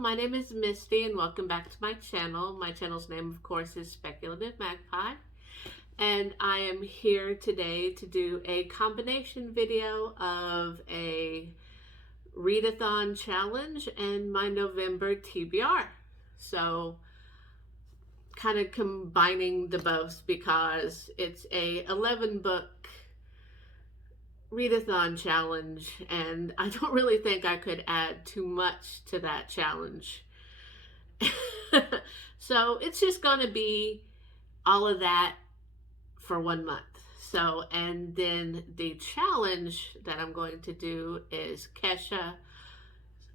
my name is Misty and welcome back to my channel. My channel's name, of course, is Speculative Magpie. And I am here today to do a combination video of a read-a-thon challenge and my November TBR. So kind of combining the both because it's a 11 book read-a-thon challenge, and I don't really think I could add too much to that challenge. So it's just gonna be all of that for 1 month. So, and then the challenge that I'm going to do is Kesha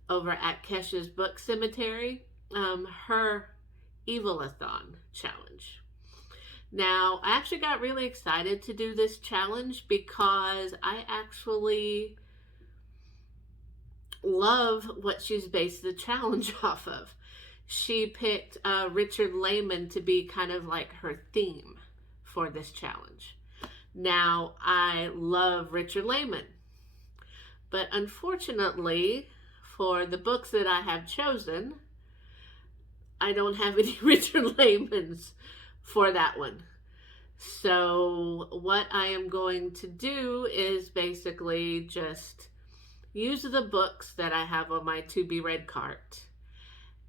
over at Kesha's Book Cemetery, her Evil A Thon challenge. Now, I actually got really excited to do this challenge because I actually love what she's based the challenge off of. She picked Richard Lehman to be kind of like her theme for this challenge. Now, I love Richard Lehman, but unfortunately, for the books that I have chosen, I don't have any Richard Lehmans for that one. So what I am going to do is basically just use the books that I have on my to be read cart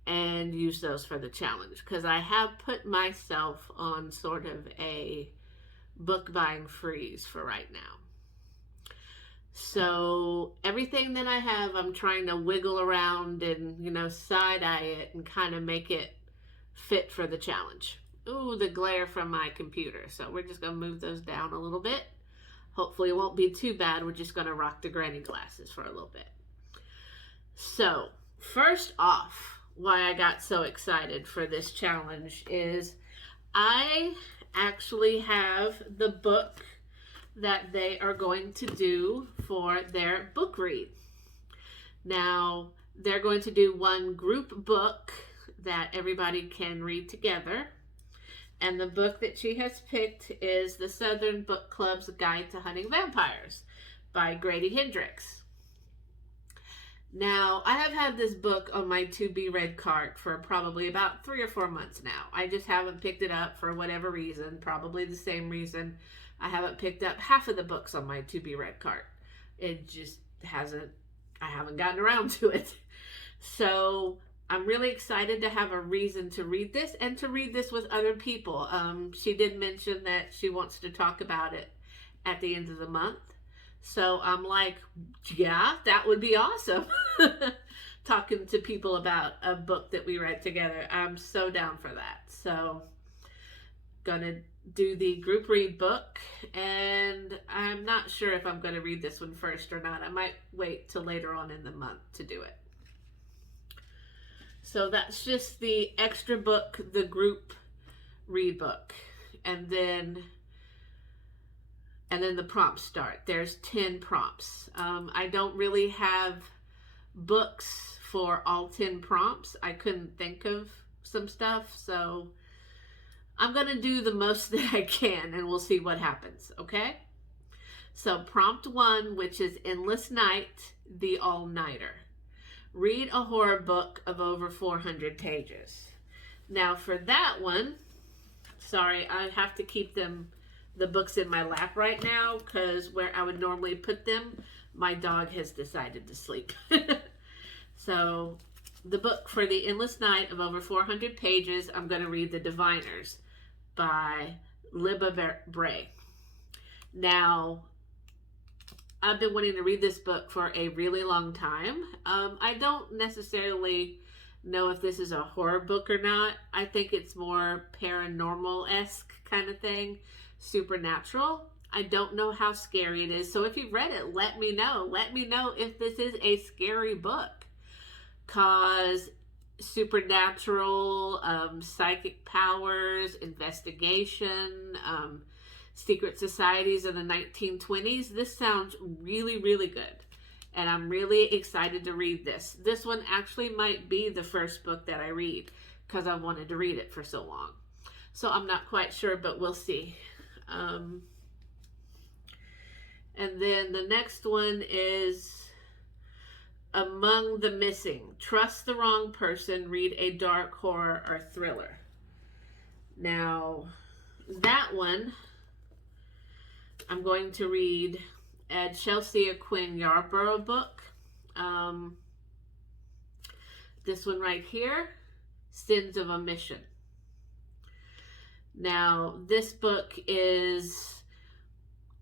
and use those for the challenge, because I have put myself on sort of a book buying freeze for right now. So everything that I have, I'm trying to wiggle around and, side eye it and kind of make it fit for the challenge. Ooh, the glare from my computer. So we're just going to move those down a little bit. Hopefully it won't be too bad. We're just going to rock the granny glasses for a little bit. So first off, why I got so excited for this challenge is I actually have the book that they are going to do for their book read. Now, they're going to do one group book that everybody can read together. And the book that she has picked is The Southern Book Club's Guide to Hunting Vampires by Grady Hendrix. Now, I have had this book on my to-be read cart for probably about 3 or 4 months now. I just haven't picked it up for whatever reason, probably the same reason I haven't picked up half of the books on my to-be read cart. It just I haven't gotten around to it. So I'm really excited to have a reason to read this and to read this with other people. She did mention that she wants to talk about it at the end of the month. So I'm like, yeah, that would be awesome. Talking to people about a book that we read together. I'm so down for that. So gonna do the group read book, and I'm not sure if I'm gonna read this one first or not. I might wait till later on in the month to do it. So that's just the extra book, the group read book. And then the prompts start. There's 10 prompts. I don't really have books for all 10 prompts. I couldn't think of some stuff. So I'm going to do the most that I can and we'll see what happens. Okay? So prompt 1, which is Endless Night, the All-Nighter. Read a horror book of over 400 pages. Now for that one, sorry, I have to keep the books in my lap right now because where I would normally put them, my dog has decided to sleep. So the book for the Endless Night of over 400 pages, I'm going to read The Diviners by Libba Bray. Now, I've been wanting to read this book for a really long time. I don't necessarily know if this is a horror book or not. I think it's more paranormal-esque kind of thing, supernatural. I don't know how scary it is. So if you've read it, let me know. Let me know if this is a scary book. Because supernatural, psychic powers, investigation, secret societies in the 1920s. This sounds really, really good. And I'm really excited to read this. This one actually might be the first book that I read because I wanted to read it for so long. So I'm not quite sure, but we'll see. And then the next one is Among the Missing. Trust the Wrong Person. Read a dark horror or thriller. Now, that one, I'm going to read a Chelsea Quinn Yarborough book. This one right here, Sins of Omission. Now, this book is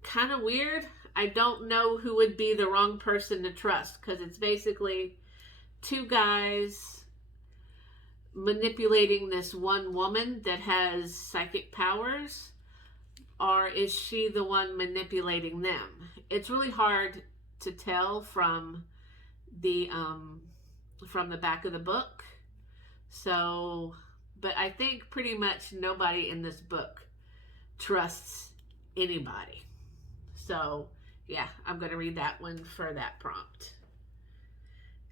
kind of weird. I don't know who would be the wrong person to trust, because it's basically two guys manipulating this one woman that has psychic powers, or is she the one manipulating them? It's really hard to tell from the back of the book. So, but I think pretty much nobody in this book trusts anybody. So, yeah, I'm going to read that one for that prompt.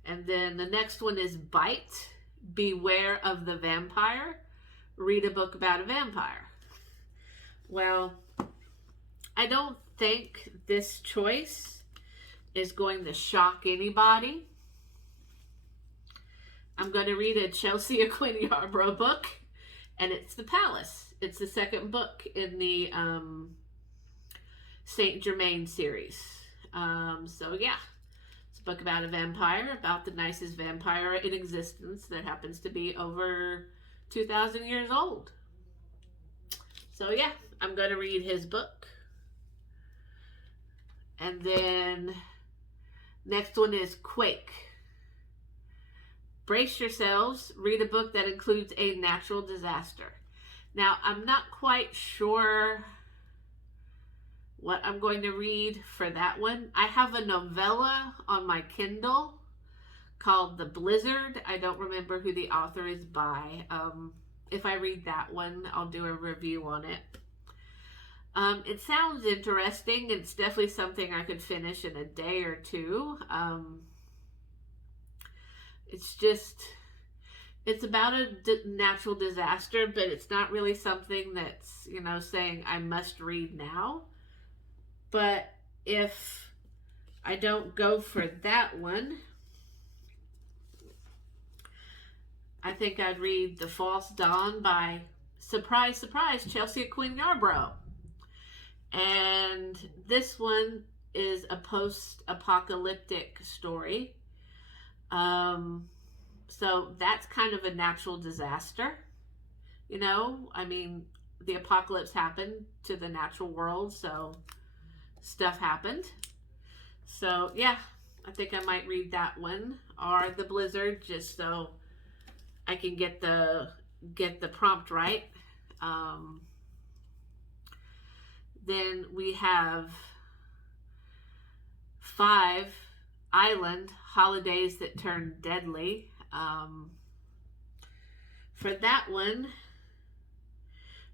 And then the next one is Bite. Beware of the Vampire. Read a book about a vampire. Well, I don't think this choice is going to shock anybody. I'm going to read a Chelsea Quinn Yarborough book, and it's The Palace. It's the second book in the Saint Germain series. So yeah, it's a book about a vampire, about the nicest vampire in existence that happens to be over 2,000 years old. So yeah, I'm going to read his book. And then next one is Quake. Brace yourselves. Read a book that includes a natural disaster. Now, I'm not quite sure what I'm going to read for that one. I have a novella on my Kindle called The Blizzard. I don't remember who the author is by. If I read that one, I'll do a review on it. It sounds interesting. It's definitely something I could finish in a day or two. It's about a natural disaster, but it's not really something that's, saying I must read now. But if I don't go for that one, I think I'd read The False Dawn by, surprise, surprise, Chelsea Quinn Yarborough. And this one is a post-apocalyptic story. So that's kind of a natural disaster. The apocalypse happened to the natural world, so stuff happened. So yeah, I think I might read that one, or The Blizzard, just so I can get the prompt right. Then we have 5 Island, Holidays That Turn Deadly. For that one,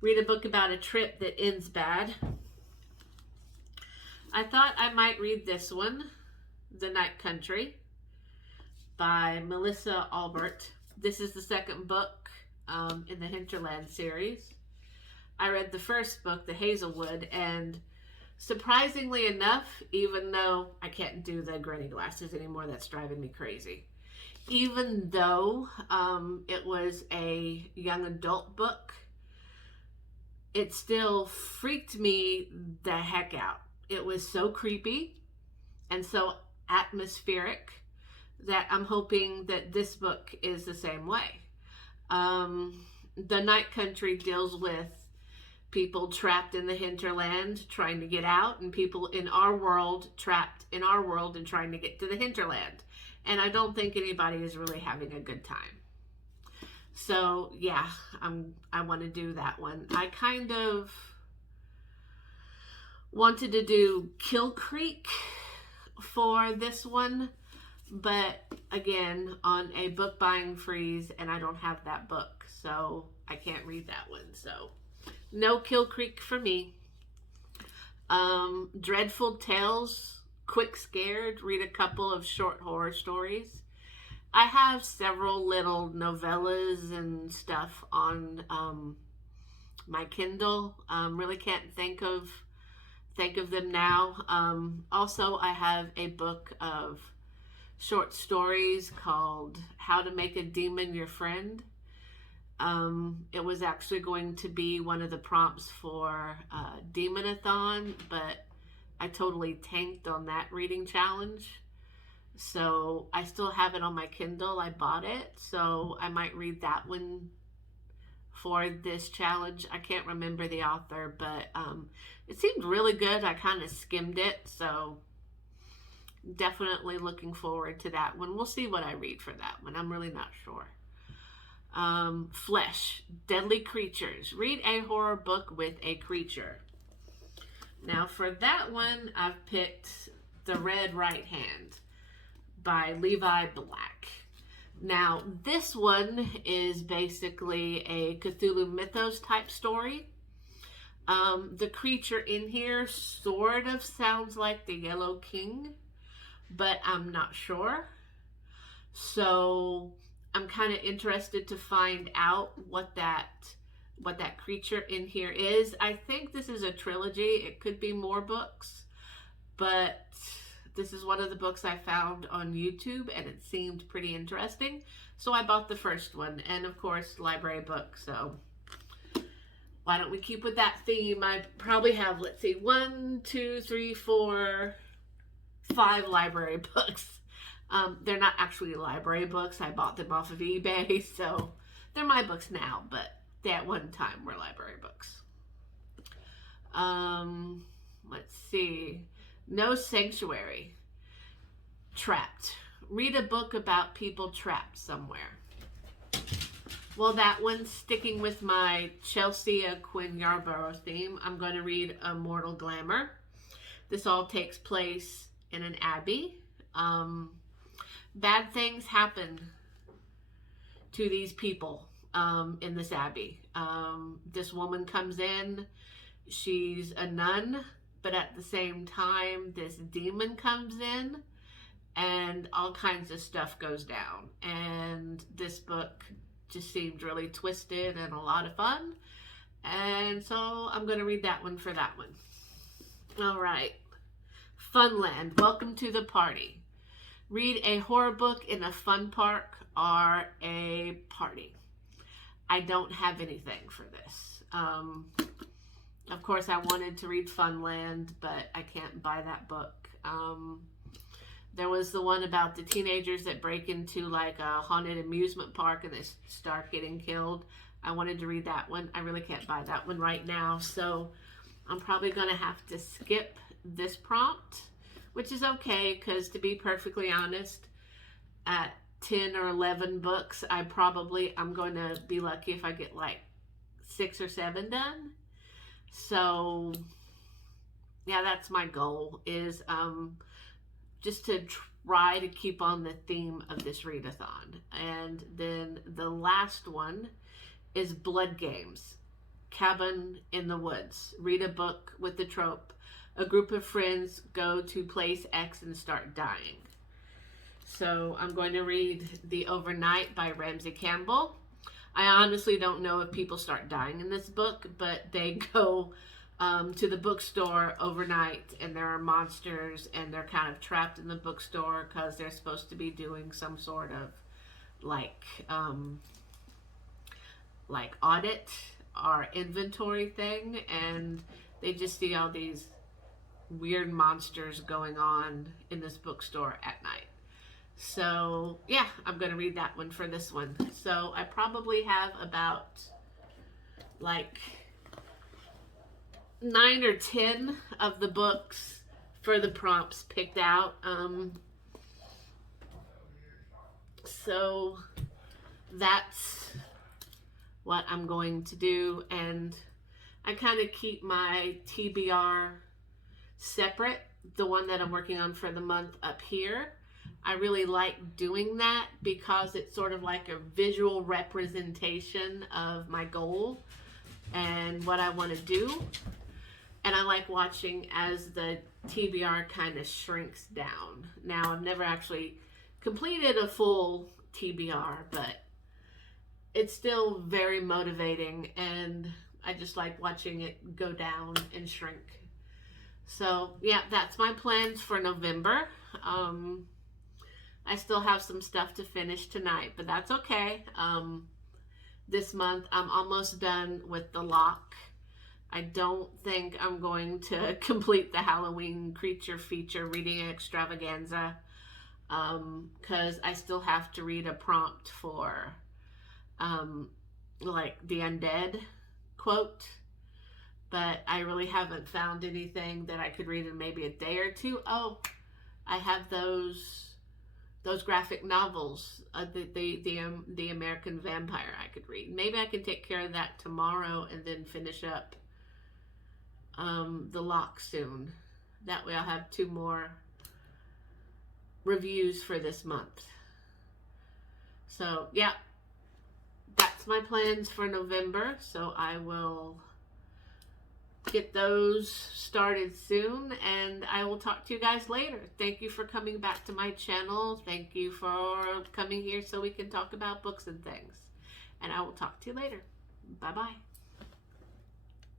read a book about a trip that ends bad. I thought I might read this one, The Night Country by Melissa Albert. This is the second book in the Hinterland series. I read the first book, The Hazelwood, and surprisingly enough, even though I can't do the granny glasses anymore, that's driving me crazy. Even though it was a young adult book, it still freaked me the heck out. It was so creepy and so atmospheric that I'm hoping that this book is the same way. The Night Country deals with people trapped in the hinterland trying to get out, and people in our world trapped in our world and trying to get to the hinterland. And I don't think anybody is really having a good time. So yeah, I want to do that one. I kind of wanted to do Kill Creek for this one, but again, on a book buying freeze, and I don't have that book, so I can't read that one. So no Kill Creek for me. Dreadful Tales, Quick Scared. Read a couple of short horror stories. I have several little novellas and stuff on my Kindle. Really can't think of them now. Also, I have a book of short stories called How to Make a Demon Your Friend. It was actually going to be one of the prompts for Demon-a-thon, but I totally tanked on that reading challenge. So I still have it on my Kindle. I bought it, so I might read that one for this challenge. I can't remember the author, but it seemed really good. I kind of skimmed it, so definitely looking forward to that one. We'll see what I read for that one. I'm really not sure. Flesh, Deadly Creatures. Read a horror book with a creature. Now for that one, I've picked The Red Right Hand by Levi Black. Now this one is basically a Cthulhu Mythos type story. The creature in here sort of sounds like the Yellow King, but I'm not sure. So I'm kind of interested to find out what that creature in here is. I think this is a trilogy. It could be more books, but this is one of the books I found on YouTube and it seemed pretty interesting. So I bought the first one, and of course, library book. So why don't we keep with that theme? I probably have, let's see, 1, 2, 3, 4, 5 library books. They're not actually library books. I bought them off of eBay, so they're my books now, but they at one time were library books. Let's see. No Sanctuary. Trapped. Read a book about people trapped somewhere. Well, that one's sticking with my Chelsea Quinn Yarborough theme. I'm going to read Immortal Glamour. This all takes place in an abbey. Bad things happen to these people in this abbey. This woman comes in. She's a nun, but at the same time, this demon comes in, and all kinds of stuff goes down. And this book just seemed really twisted and a lot of fun. And so I'm going to read that one for that one. All right. Funland, Welcome to the Party. Read a horror book in a fun park or a party. I don't have anything for this. Of course, I wanted to read Funland, but I can't buy that book. There was the one about the teenagers that break into like a haunted amusement park and they start getting killed. I wanted to read that one. I really can't buy that one right now, so I'm probably going to have to skip this prompt, which is okay, because to be perfectly honest, at 10 or 11 books, I'm going to be lucky if I get like 6 or 7 done. So yeah, that's my goal, is just to try to keep on the theme of this read-a-thon. And then the last one is Blood Games, Cabin in the Woods. Read a book with the trope: a group of friends go to place X and start dying. So I'm going to read The Overnight by Ramsey Campbell. I honestly don't know if people start dying in this book, but they go to the bookstore overnight, and there are monsters, and they're kind of trapped in the bookstore because they're supposed to be doing some sort of like audit or inventory thing, and they just see all these weird monsters going on in this bookstore at night. So yeah, I'm going to read that one for this one. So I probably have about like 9 or 10 of the books for the prompts picked out. So that's what I'm going to do, and I kind of keep my TBR separate, the one that I'm working on for the month up here. I really like doing that because it's sort of like a visual representation of my goal and what I want to do. And I like watching as the TBR kind of shrinks down. Now, I've never actually completed a full TBR, but it's still very motivating, and I just like watching it go down and shrink. So yeah, that's my plans for November. I still have some stuff to finish tonight, but that's okay. This month I'm almost done with The Lock. I don't think I'm going to complete the Halloween creature feature reading extravaganza, because I still have to read a prompt for like the undead quote, but I really haven't found anything that I could read in maybe a day or two. Oh, I have those graphic novels, the American Vampire I could read. Maybe I can take care of that tomorrow and then finish up The Lock soon. That way I'll have 2 more reviews for this month. So yeah, that's my plans for November. So I will get those started soon, and I will talk to you guys later. Thank you for coming back to my channel. Thank you for coming here so we can talk about books and things. And I will talk to you later. Bye-bye.